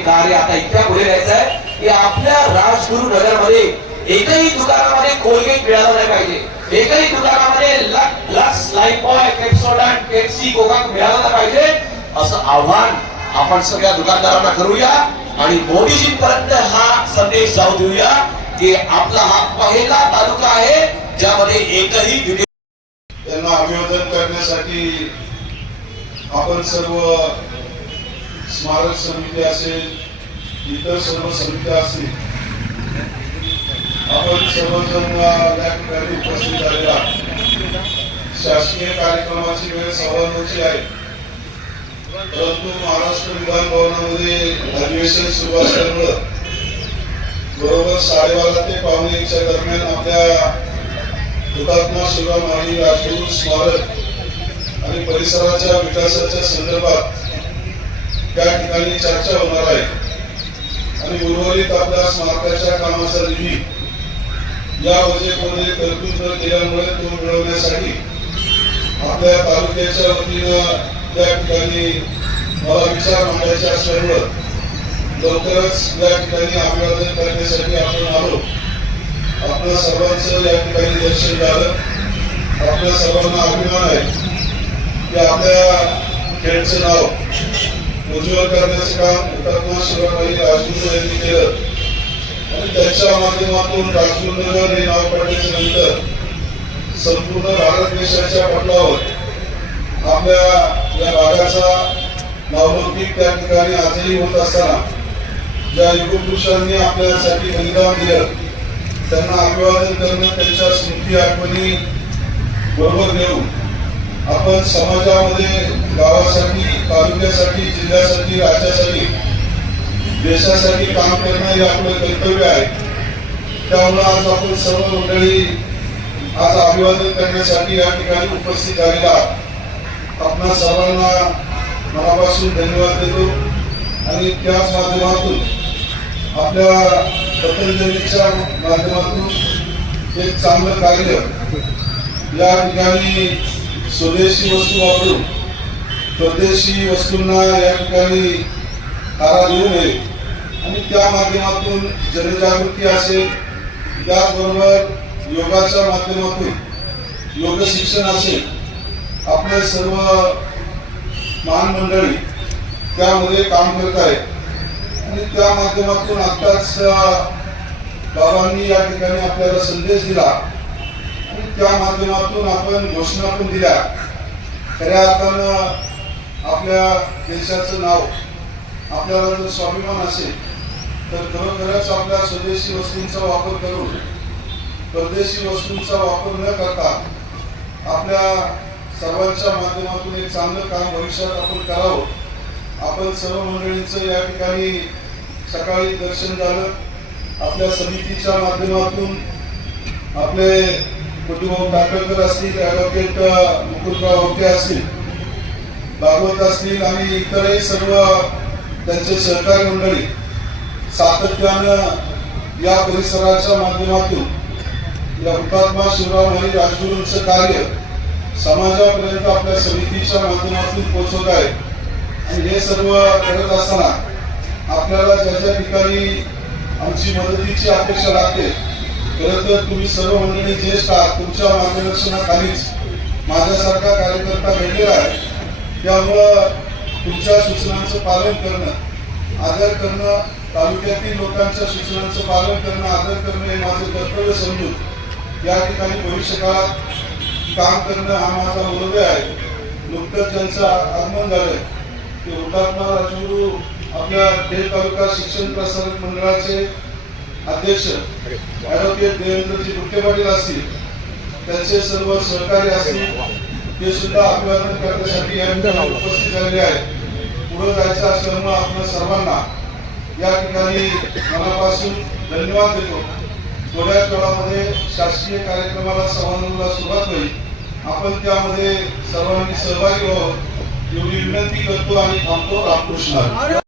कार्य आता इतक्या पुढे न्यायचं आहे की आपल्या राजगुरू नगर मध्ये एकही दुकानामध्ये कोलगेट मिळालं नाही पाहिजे, एकही दुकानामध्ये लक्स, लाइफबॉय, केप्सोडंट, पेप्सी, कोका मिळालं नाही पाहिजे, असं आव्हान आपण सगळ्या दुकानदारांना करूया आणि मोदीजींपर्यंत हा संदेश जाऊ देऊया की आपला हा पहिला तालुका आहे ज्यामध्ये एकही त्यांना अभिवादन करण्यासाठी आपण सर्व स्मारक समिती असेल, इतर सर्व समित्या असतील, आपण सर्वजण या ठिकाणी उपस्थित झालेला शासकीय कार्यक्रमाची वेळ 9:15 आहे. परंतु महाराष्ट्र विधान भवनामध्ये अधिवेशन सुरू असल्यामुळे बरोबर 12:30 ते 1:45 दरम्यान आपल्या हुतात्मा शिवराम आणि राजगुरू स्मारक आणि परिसराच्या विकासाच्या संदर्भात त्या ठिकाणी चर्चा होणार आहे आणि उर्वरित आपल्या स्मारकाच्या कामाचा निधी या बजेटमध्ये तरतूद न केल्यामुळे तो मिळवण्यासाठी आपल्या तालुक्याच्या वतीनं त्या ठिकाणी मला विचार मांडायचे असल्यामुळे लवकरच या ठिकाणी अभिवादन करण्यासाठी आपण आलो. आपल्या सर्वांचं या ठिकाणी दर्शन झालं. आपल्या सर्वांना अभिमान आहे की आपल्या खेळचं नाव उज्ज्वल करण्याचे काम हुतात्मा शिवराम राजगुरू यांनी केलं आणि त्याच्या माध्यमातून राजगुरुनगर हे नाव पडल्याच्या नंतर संपूर्ण भारत देशाच्या पटलावर आपल्या या भागाचा नावलौकिक त्या ठिकाणी आजही होत असताना ज्या युगपुरुषांनी आपल्यासाठी बलिदान दिलं त्यांना अभिवादन करणं, त्यांच्या स्मृती आठवणी बरोबर घेऊन आपण समाजामध्ये गावासाठी, तालुक्यासाठी, जिल्ह्यासाठी, राज्यासाठी, देशासाठी काम करणं हे आपलं कर्तव्य आहे. त्यामुळे आज आपण सर्व मंडळी आज अभिवादन करण्यासाठी या ठिकाणी उपस्थित झालेला आपणा सर्वांना मनापासून धन्यवाद देतो आणि त्याच माध्यमातून आपल्या पतंजलीच्या माध्यमातून एक चांगलं कार्य या ठिकाणी स्वदेशी वस्तू वापरून परदेशी वस्तूंना या ठिकाणी तारा देऊ नये आणि त्या माध्यमातून जनजागृती असेल, त्याचबरोबर योगाच्या माध्यमातून योग शिक्षण असेल, आपले सर्व महान मंडळी त्यामध्ये काम करत आहेत आणि त्या माध्यमातून आत्ताच बाबांनी या ठिकाणी आपल्याला संदेश दिला आणि त्या माध्यमातून आपण घोषणा पण दिल्या. खऱ्या अर्थानं आपल्या देशाचं नाव, आपल्याला जर स्वाभिमान असेल तर खरोखरच आपल्या स्वदेशी वस्तूंचा वापर करून परदेशी वस्तूंचा वापर न करता आपल्या सर्वांच्या माध्यमातून एक चांगलं काम भविष्यात आपण करावं. आपण सर्व मंडळींचं या ठिकाणी सकाळी दर्शन झालं. आपल्या समितीच्या माध्यमातून आपले कुटुंब टाकळकर असतील, ॲडव्होकेट मुकुंदराव वक्ते असतील, भागवत असतील आणि इतरही सर्व त्यांचे सहकारी मंडळी सातत्यानं या परिसराच्या माध्यमातून या हुतात्मा शिवराम आणि राजगुरूंचं कार्य समाजापर्यंत आपल्या समितीच्या माध्यमातून पोहोचवत आहे आणि हे सर्व करत असताना आपल्याला ज्या ज्या ठिकाणी आमची मदतीची अपेक्षा लागते, खरं तर तुम्ही सर्व मंडळी ज्येष्ठ आहात, तुमच्या मार्गदर्शनाखालीच माझ्यासारखा कार्यकर्ता भेटलेला आहे. त्यामुळं तुमच्या सूचनांचं पालन करणं, आदर करणं, तालुक्यातील लोकांच्या सूचनांचं पालन करणं, आदर करणं हे माझं कर्तव्य समजून या ठिकाणी भविष्यकाळात काम करणं हा माझा मूल्य आहे. नुकतंच ज्यांचं आगमन झालंय ते हुतात्मा राजगुरू आपल्या देव तालुका शिक्षण प्रसारक मंडळाचे अध्यक्ष ॲडव्होकेट देवेंद्रजी बुट्टे पाटील असतील, त्यांचे सर्व सहकारी असतील, ते सुद्धा अभिवादन करण्यासाठी या ठिकाणी उपस्थित झालेले आहेत. पुढे जायचं असल्यामुळे आपण सर्वांना या ठिकाणी मनापासून धन्यवाद देतो. थोड्याच वेळामध्ये शासकीय कार्यक्रमाला समारंभाला सुरुवात होईल. आपण त्यामध्ये सर्वांनी सहभागी व्हावं एवढी विनंती करतो आणि थांबतो. रामकृष्ण.